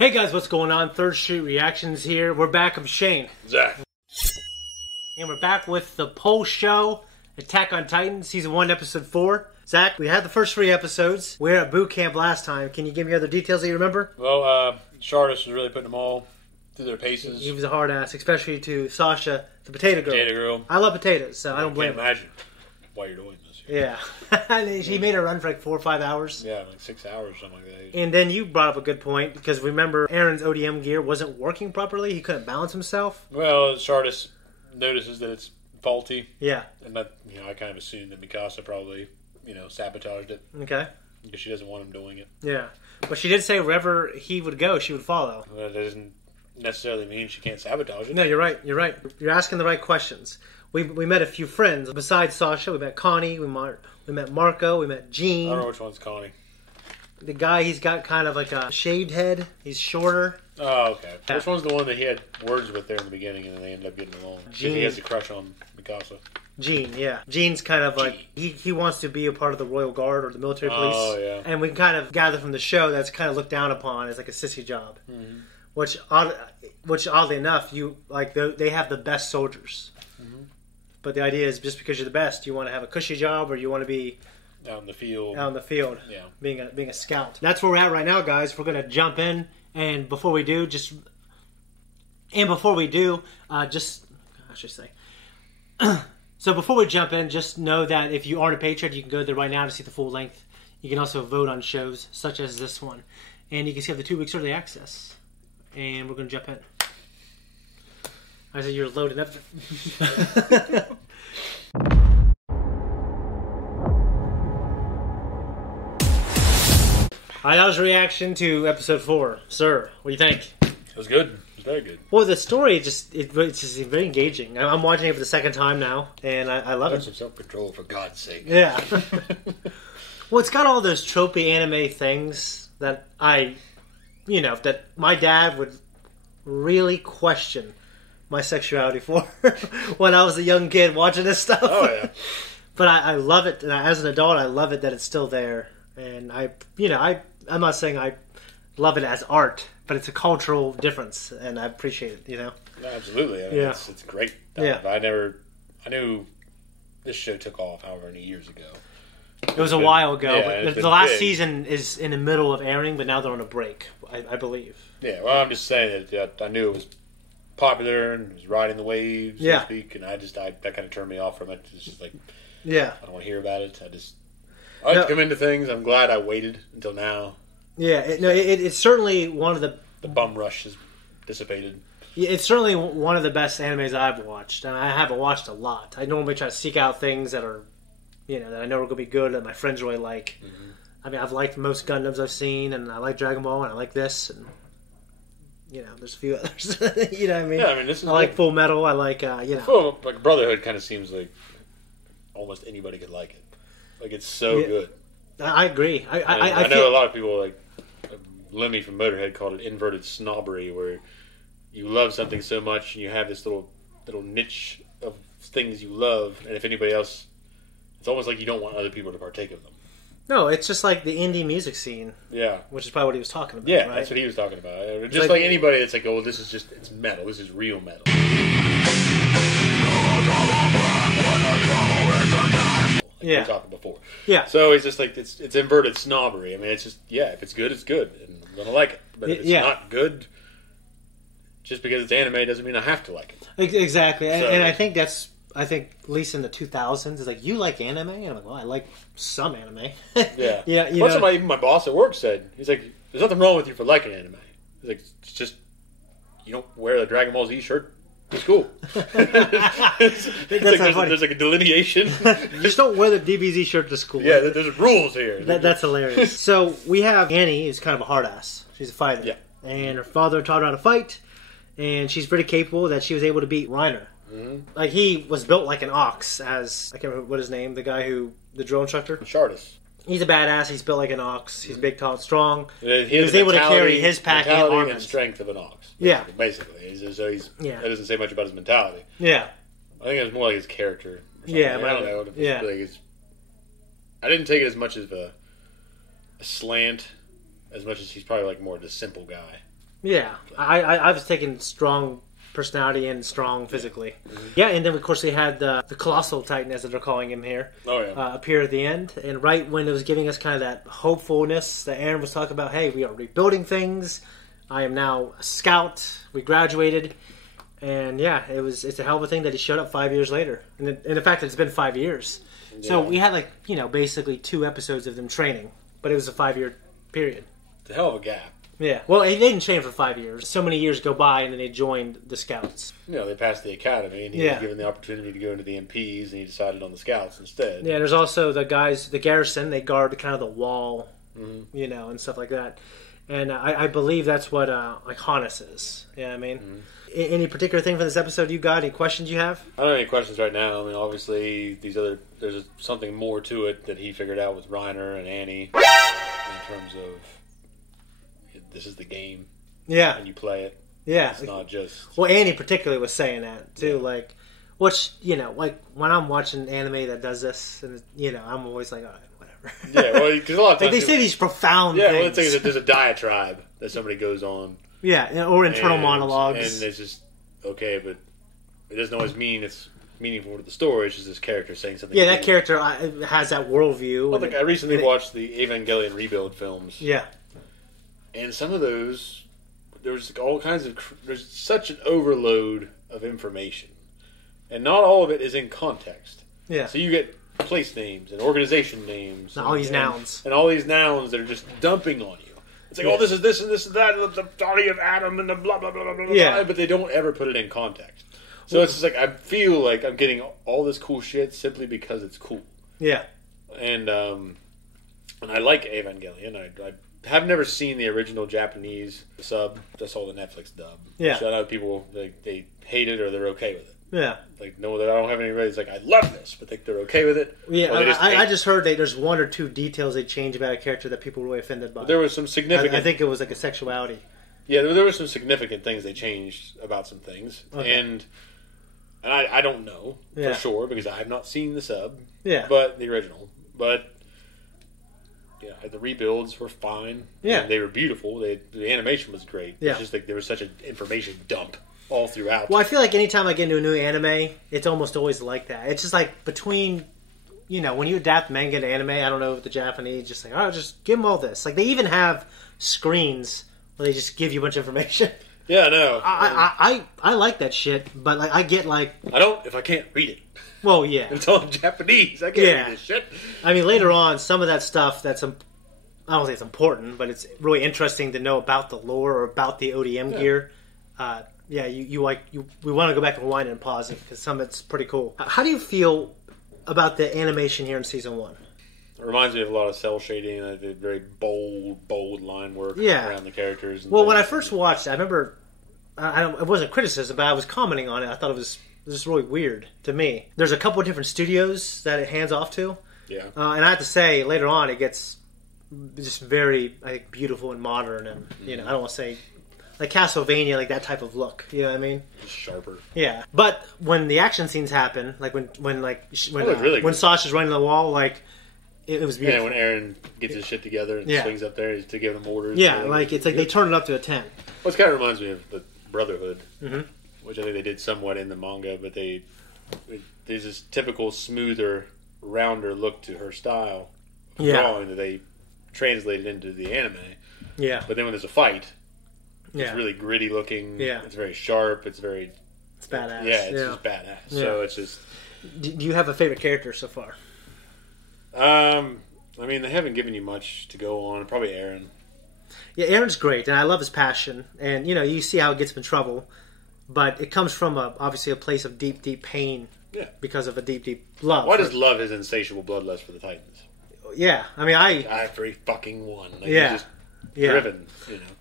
Hey guys, what's going on? Third Street Reactions here. We're back. I'm Shane. Zack. And we're back with the poll show, Attack on Titan, Season 1, Episode 4. Zack, we had the first 3 episodes. We were at boot camp last time. Can you give me other details that you remember? Well, Shardis was really putting them all through their paces. He was a hard ass, especially to Sasha, the potato girl. Potato girl. I love potatoes, so I don't blame him. I can't imagine why you're doing this. Yeah. She made her run for like 4 or 5 hours. Yeah, like 6 hours or something like that. And then you brought up a good point, because remember, Aaron's ODM gear wasn't working properly. He couldn't balance himself. Well, Shardis notices that it's faulty. Yeah. And that, I kind of assumed that Mikasa probably, sabotaged it. Okay. Because she doesn't want him doing it. Yeah. But she did say wherever he would go, she would follow. Well, that doesn't necessarily mean she can't sabotage it. No, you're right. You're right. You're asking the right questions. We met a few friends. Besides Sasha, we met Connie, we met Marco, we met Gene. I don't know which one's Connie. The guy, he's got kind of like a shaved head. He's shorter. Oh, okay. Yeah. Which one's the one that he had words with there in the beginning and then they ended up getting along? Gene. He has a crush on Mikasa. Gene, yeah. Gene's kind of like, he wants to be a part of the Royal Guard or the military police. Oh, yeah. And we can kind of gather from the show that's kind of looked down upon as like a sissy job. Mm-hmm. Which oddly enough, they have the best soldiers. Mm-hmm. But the idea is just because you're the best, you want to have a cushy job or you want to be out in the field. Out in the field, yeah. Being a scout. That's where we're at right now, guys. We're gonna jump in, and before we do, just I should say. So before we jump in, just know that if you aren't a patron, you can go there right now to see the full length. You can also vote on shows such as this one, and you can see the 2 weeks early access. And we're gonna jump in. I said you're loading up. Alright, that was a reaction to episode 4. Sir, what do you think? It was good. It was very good. Well, the story, it's just very engaging. I'm watching it for the second time now, and I love it. Some self-control, for God's sake. Yeah. Well, it's got all those tropey anime things that that my dad would really question my sexuality for when I was a young kid watching this stuff. Oh, yeah. But I love it, and as an adult, I love it that it's still there. And I'm not saying I love it as art, but it's a cultural difference, and I appreciate it. No, absolutely. I mean, yeah, it's great. Yeah, I knew this show took off however many years ago. It was a while ago. Yeah, but the last season is in the middle of airing, but now they're on a break, I believe. Yeah, well, I'm just saying that I knew it was popular and it was riding the waves, so to speak, and that kind of turned me off from it. It's just like, I don't want to hear about it. I like to come into things. I'm glad I waited until now. Yeah, it's certainly one of the bum rush has dissipated. It's certainly one of the best animes I've watched, and I haven't watched a lot. I normally try to seek out things that are, that I know are going to be good, that my friends really like. Mm-hmm. I mean, I've liked most Gundams I've seen, and I like Dragon Ball, and I like this, and there's a few others. You know what I mean? Yeah, I mean, this is I like Full Metal. I like Well, like Brotherhood kind of seems like almost anybody could like it. Like, it's so good. I agree. I know a lot of people, like Lemmy from Motorhead, called it inverted snobbery, where you love something so much and you have this little niche of things you love, and if anybody else, it's almost like you don't want other people to partake of them. No, it's just like the indie music scene. Yeah. Which is probably what he was talking about, Yeah, right? that's what he was talking about. Just like anybody that's like, oh, this is it's metal. This is real metal. Yeah. We talked before. Yeah. So it's just like it's inverted snobbery. I mean, it's just if it's good, it's good, and I'm gonna like it. But if it's not good, just because it's anime doesn't mean I have to like it. Exactly, and I think at least in the 2000s, it's like, you like anime, and I'm like, well, I like some anime. Yeah. Yeah. Even my boss at work said, he's like, there's nothing wrong with you for liking anime. He's like, it's just you don't wear the Dragon Ball Z shirt. It's cool. There's like a delineation. You just don't wear the DBZ shirt to school. Yeah, there's rules here. That's hilarious. So we have Annie, who's kind of a hard ass. She's a fighter. Yeah. And her father taught her how to fight, and she's pretty capable that she was able to beat Reiner. Mm-hmm. Like, he was built like an ox, as I can't remember what his name, the guy the drill instructor. Shardis. He's a badass. He's built like an ox. He's big, tall, strong. He was able to carry his pack and armor and strength of an ox. Basically. That doesn't say much about his mentality. Yeah. I think it was more like his character. Yeah, I don't know. Yeah. I didn't take it as much as a slant, as much as he's probably like more of a simple guy. Yeah, I was taking strong personality and strong physically. Mm-hmm. Yeah, and then of course they had the Colossal Titan, as they're calling him here, appear at the end. And right when it was giving us kind of that hopefulness that Aaron was talking about, hey, we are rebuilding things. I am now a scout. We graduated. And yeah, it's a hell of a thing that he showed up 5 years later. And in fact, it's been 5 years. Yeah. So we had basically 2 episodes of them training. But it was a 5-year period. It's a hell of a gap. Yeah. Well, they didn't train for 5 years. So many years go by, and then they joined the Scouts. They passed the academy, and he was given the opportunity to go into the MPs, and he decided on the Scouts instead. Yeah, there's also the guys, the garrison, they guard kind of the wall, and stuff like that. And I believe that's what Hannes is. Yeah, I mean... Mm-hmm. Any particular thing from this episode you got? Any questions you have? I don't have any questions right now. I mean, obviously, there's something more to it that he figured out with Reiner and Annie in terms of this is the game. Yeah. And you play it. Yeah. It's not just... Well, Annie particularly was saying that, too. Yeah. When I'm watching anime that does this, and I'm always like, all right, whatever. Yeah, well, because a lot of times... they say these profound things. Yeah, well, the thing is that there's a diatribe that somebody goes on. Yeah, or internal monologues. And it's just, okay, but it doesn't always mean it's meaningful to the story. It's just this character saying something. Yeah, that character has that worldview. Well, I recently watched the Evangelion Rebuild films. Yeah. And some of those, there's such an overload of information. And not all of it is in context. Yeah. So you get place names and organization names. And all these nouns. And all these nouns that are just dumping on you. It's like, this is this and this and that, and the body of Adam and the blah, blah, blah, blah, blah, yeah. But they don't ever put it in context. So it's just like, I feel like I'm getting all this cool shit simply because it's cool. Yeah. And I like Evangelion. I have never seen the original Japanese sub. That's all the Netflix dub. Yeah. So I know people, they hate it or they're okay with it. Yeah. Like, no, I don't have any reasons. Like, I love this, but they're okay with it. Yeah, I just heard that there's 1 or 2 details they changed about a character that people were really offended by. But there was some significant... I think it was like a sexuality. Yeah, there were some significant things they changed about some things. Okay. And I don't know for sure because I have not seen the sub. Yeah. But the original. But, yeah, the rebuilds were fine. Yeah. And they were beautiful. The animation was great. Yeah. It's just like there was such an information dump all throughout. Well, I feel like anytime I get into a new anime, it's almost always like that. It's just like between, when you adapt manga to anime, I don't know if the Japanese just say, just give them all this. Like, they even have screens where they just give you a bunch of information. Yeah, I know. I like that shit, but I get I don't if I can't read it. Well, yeah. It's all in Japanese. I can't read this shit. I mean, later on, some of that stuff I don't think it's important, but it's really interesting to know about the lore or about the ODM gear. We want to go back and rewind and pause it because some of it's pretty cool. How do you feel about the animation here in season 1? It reminds me of a lot of cell shading and the very bold line work around the characters. Well, when I first watched it, I remember it wasn't criticism, but I was commenting on it. I thought it was just really weird to me. There's a couple of different studios that it hands off to. Yeah. And I have to say, later on, it gets just very, I think, beautiful and modern, and I don't want to say like Castlevania, like that type of look. You know what I mean? Just sharper. Yeah. But when the action scenes happen, like when Sasha's running the wall, like it was beautiful. Yeah, when Aaron gets his shit together and swings up there to give them orders. Yeah, it's like they turn it up to a 10. Well, it kind of reminds me of the Brotherhood, which I think they did somewhat in the manga, but there's this typical smoother, rounder look to her style of drawing that they translated into the anime. Yeah. But then when there's a fight, it's really gritty looking. Yeah. It's very sharp. It's badass. Yeah, it's just badass. Yeah. So it's just... Do you have a favorite character so far? I mean, they haven't given you much to go on. Probably Aaron. Yeah, Aaron's great, and I love his passion. And, you see how he gets in trouble. But it comes from, obviously, a place of deep, deep pain. Yeah. Because of a deep, deep love. Why does love his insatiable bloodlust for the Titans? Yeah, I mean, Every fucking one. Like, yeah. He's just driven,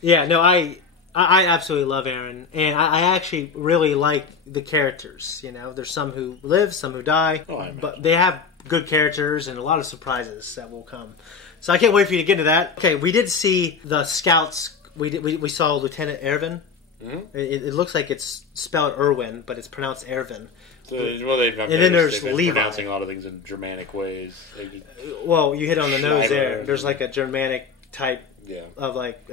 Yeah, no, I absolutely love Aaron, and I actually really like the characters. There's some who live, some who die, but they have good characters and a lot of surprises that will come. So I can't wait for you to get into that. Okay, we did see the scouts. We saw Lieutenant Erwin. Mm-hmm. It looks like it's spelled Irwin, but it's pronounced Erwin. So, they've Levi. Pronouncing a lot of things in Germanic ways. Well, you hit on the nose there. There's like a Germanic type. Yeah. Of like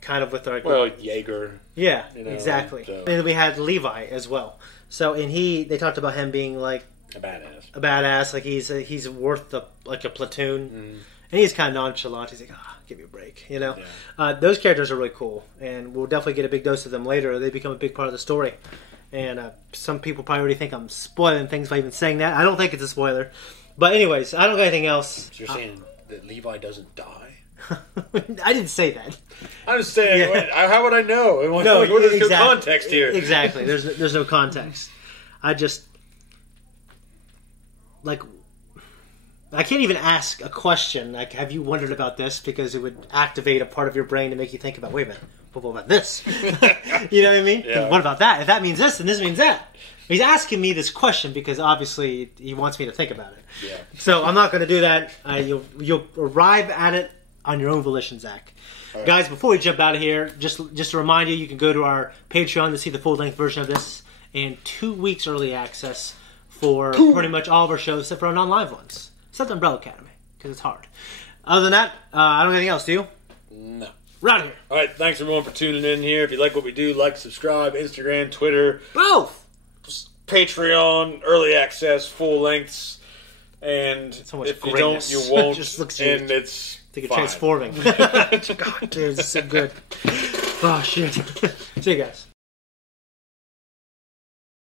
kind of with our Jaeger. Yeah, you know, exactly. so. And then we had Levi as well. So and they talked about him being like a badass. A badass, like he's worth a platoon, and he's kind of nonchalant. He's like, give me a break, you know. Yeah. Those characters are really cool, and we'll definitely get a big dose of them later. They become a big part of the story, and some people probably already think I'm spoiling things by even saying that. I don't think it's a spoiler, but anyways, I don't got anything else. So you're saying that Levi doesn't die? I didn't say that. I'm just saying. How would I know? There's no context here. Exactly. There's no context. I just like. I can't even ask a question like, "Have you wondered about this?" Because it would activate a part of your brain to make you think about. Wait a minute. What about this? You know what I mean? Yeah. What about that? If that means this, and this means that. He's asking me this question because obviously he wants me to think about it. Yeah. So I'm not going to do that. You'll arrive at it on your own volition, Zach. Right. Guys, before we jump out of here, just to remind you can go to our Patreon to see the full-length version of this and 2 weeks early access for pretty much all of our shows except for our non-live ones. Except Umbrella Academy, because it's hard. Other than that, I don't have anything else, do you? No. We're out of here. All right, thanks everyone for tuning in here. If you like what we do, like, subscribe, Instagram, Twitter. Both! Patreon, early access, full lengths. And so much if greatness. you don't, you won't. Just looks and it's like transforming. God, dude, it's so good. Oh, shit. See you guys.